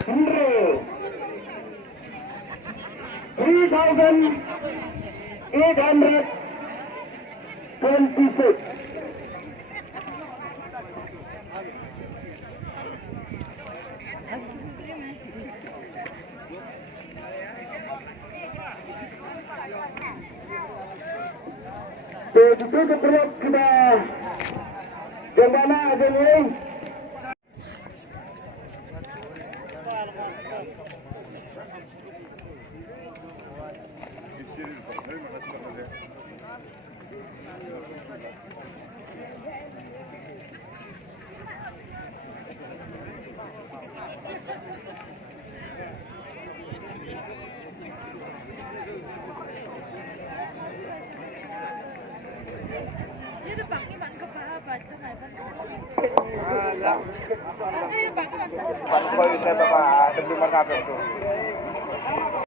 3,826. Ditutup blok sudah kemana aja nih? Pak, saya Bapak, 500 tuh.